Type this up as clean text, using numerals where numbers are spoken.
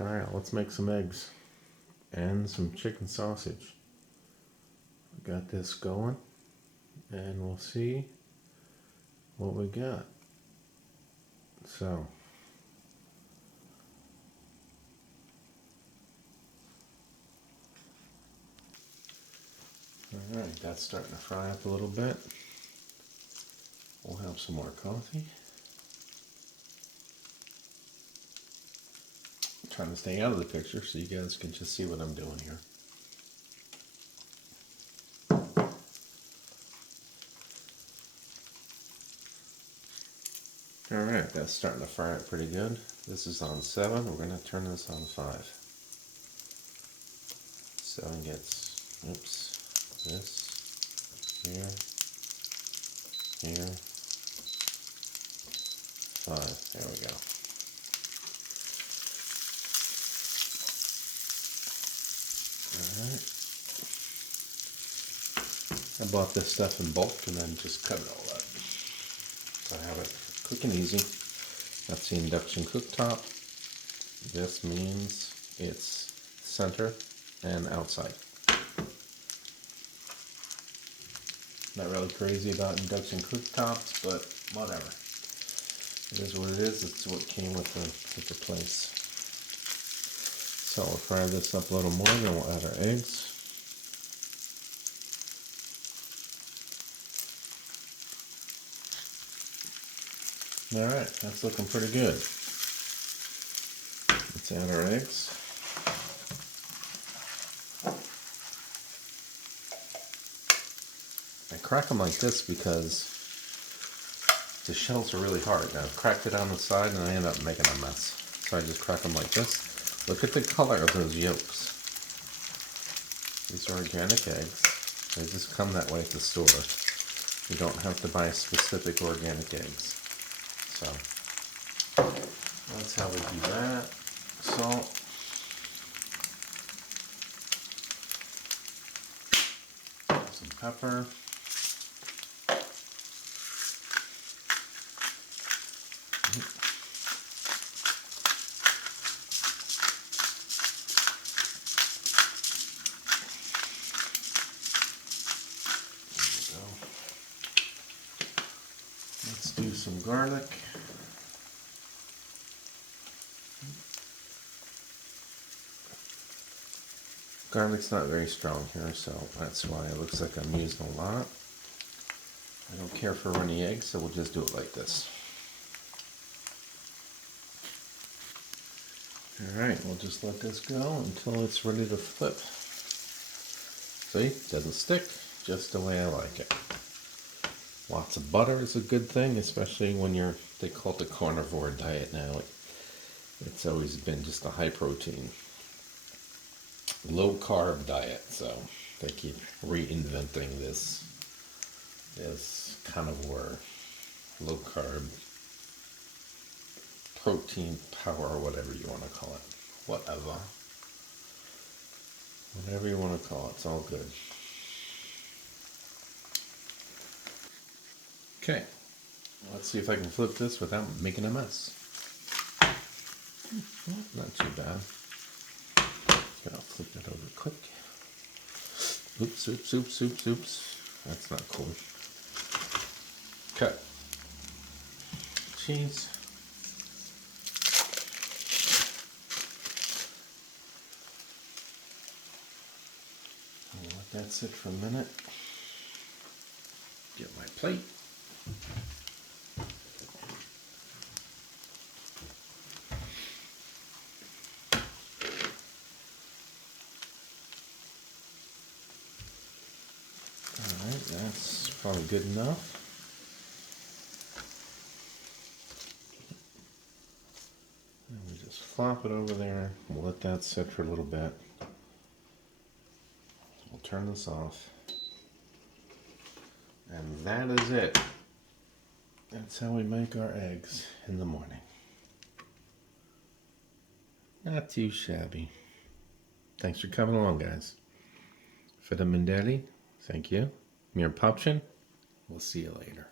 Alright, let's make some eggs and some chicken sausage. Got this going and we'll see what we got. So, alright, that's starting to fry up a little bit. We'll have some more coffee. I'm trying to stay out of the picture so you guys can just see what I'm doing here. Alright, that's starting to fry up pretty good. This is on 7. We're going to turn this on 5. 7 gets, this, here, 5. There we go. Alright. I bought this stuff in bulk and then just cut it all up. So I have it quick and easy. That's the induction cooktop. This means it's center and outside. Not really crazy about induction cooktops, but whatever. It is what it is. It's what came with the place. So we'll fry this up a little more, then we'll add our eggs. Alright, that's looking pretty good. Let's add our eggs. I crack them like this because the shells are really hard. Now, I've cracked it on the side and I end up making a mess. So I just crack them like this. Look at the color of those yolks. These are organic eggs. They just come that way at the store. You don't have to buy specific organic eggs. So, that's how we do that. Salt. Some pepper. Let's do some garlic. Garlic's not very strong here, so that's why it looks like I'm using a lot. I don't care for runny eggs, so we'll just do it like this. Alright, we'll just let this go until it's ready to flip. See, doesn't stick, just the way I like it. Lots of butter is a good thing, especially when they call it the carnivore diet now. It's always been just a high protein, low carb diet, so they keep reinventing this carnivore, low carb, protein power, or whatever you want to call it. Whatever you want to call it, it's all good. Okay, let's see if I can flip this without making a mess. Not too bad. I'll flip it over quick. Oops, oops, oops, oops, oops. That's not cool. Cut. Cheese. I'll let that sit for a minute. Get my plate. Alright, that's probably good enough. And we just flop it over there. We'll let that sit for a little bit. We'll turn this off. And that is it. That's how we make our eggs in the morning. Not too shabby. Thanks for coming along, guys. For the Mindeli, thank you. Mir Popchin. We'll see you later.